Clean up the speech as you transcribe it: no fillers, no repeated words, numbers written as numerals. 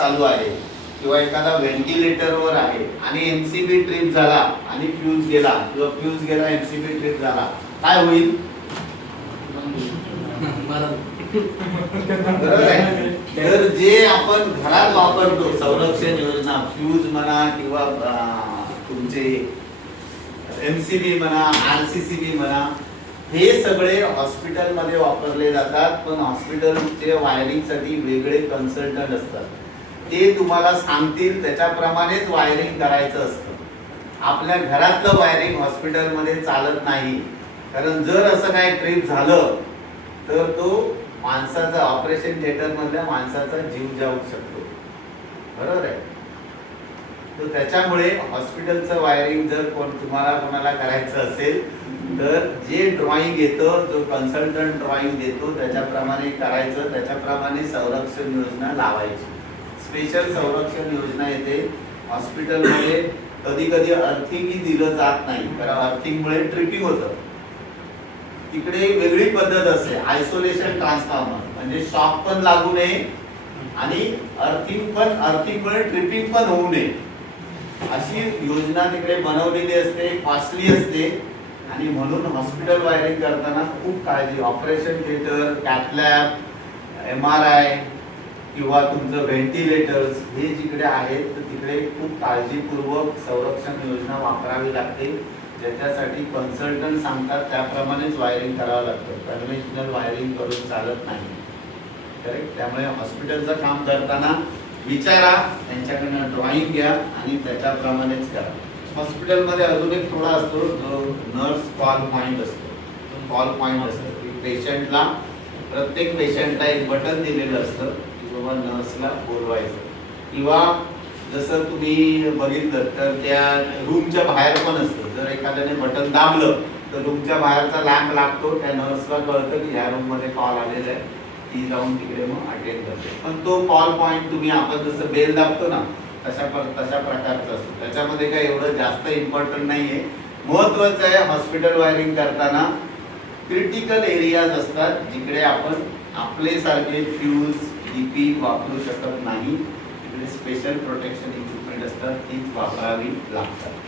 चालू आहे किंवा एखादा व्हेंटिलेटरवर आहे आणि एमसीबी ट्रिप झाला आणि फ्यूज गेला किंवा फ्यूज गेला एमसीबी ट्रिप झाला, काय होईल? बरोबर आहे. तर जे आपण घरात वापरतो संरक्षण योजना, फ्यूज म्हणा किंवा तुमचे एमसीबी म्हणा, आरसीसीबी म्हणा, हे सगळे हॉस्पिटलमध्ये वापरले जातात. पण हॉस्पिटलचे वायरिंगसाठी वेगळे कन्सल्टंट असतात. ते तुम्हाला सांगतील त्याच्याप्रमाणेच वायरिंग करायचं असतं. आपल्या घरातलं वायरिंग हॉस्पिटलमध्ये चालत नाही. कारण जर असं काही ट्रिप झालं तर तो माणसाचा, ऑपरेशन थिएटर मधल्या माणसाचा जीव जाऊ शकतो. बरोबर आहे. तर त्याच्यामुळे हॉस्पिटलचं वायरिंग जर तुम्हाला कोणाला करायचं असेल तर जे ड्रॉइंग येतं, जो कन्सल्टंट ड्रॉइंग देतो त्याच्याप्रमाणे करायचं, त्याच्याप्रमाणे संरक्षण योजना लावायची. स्पेशल संरक्षण योजना येते हॉस्पिटलमध्ये. कधी कधी अर्थिंगही दिलं जात नाही, कारण अर्थिंगमुळे ट्रिपिंग होतं. तिकडे वेगळी पद्धत असते, आयसोलेशन ट्रान्सफॉर्मर, म्हणजे शॉक पण लागू नये आणि अर्थिंगमुळे ट्रिपिंग पण होऊ नये, अशी योजना तिकडे बनवलेली असते. कॉस्टली असते आणि म्हणून हॉस्पिटल वायरिंग करताना खूप काळजी. ऑपरेशन थिएटर, कॅथलॅब, MRI किंवा तुमचं व्हेंटिलेटर्स हे जिकडे आहेत तर तिकडे खूप काळजीपूर्वक संरक्षण योजना वापरावी लागते. ज्याच्यासाठी कन्सल्टंट सांगतात त्याप्रमाणेच वायरिंग करावं लागतं. कन्व्हेन्शनल वायरिंग करून चालत नाही. करेक्ट. त्यामुळे हॉस्पिटलचं काम करताना विचारा, त्यांच्याकडनं ड्रॉइंग घ्या आणि त्याच्याप्रमाणेच करा. हॉस्पिटलमध्ये अजून एक थोडा असतो जो नर्स कॉल पॉइंट असतो. कॉल पॉइंट असतो की पेशंटला, प्रत्येक पेशंटला एक बटन दिलेलं असतं की बाबा नर्सला बोलवायचं. किंवा जसं तुम्ही बघितलं तर त्या रूमच्या बाहेर पण असतं. जर एखाद्याने बटन दाबलं तर रूमच्या बाहेरचा लॅम्प लागतो, त्या नर्सला कळतं की ह्या रूममध्ये कॉल आलेला आहे, ती जाऊन तिकडे मग अटेंड करते. पण तो कॉल पॉइंट तुम्ही आपण जसं बेल दाबतो ना तशा प्रकारचा असतो. त्याच्यामध्ये काय एवढं जास्त इम्पॉर्टंट नाहीये. महत्वाचं आहे हॉस्पिटल वायरिंग करताना क्रिटिकल एरियाज असतात जिकडे आपण आपले सारखे फ्यूज, डीपी वापरू शकत नाही. तिकडे स्पेशल प्रोटेक्शन इक्विपमेंट असतात, तीच वापरावी लागतात.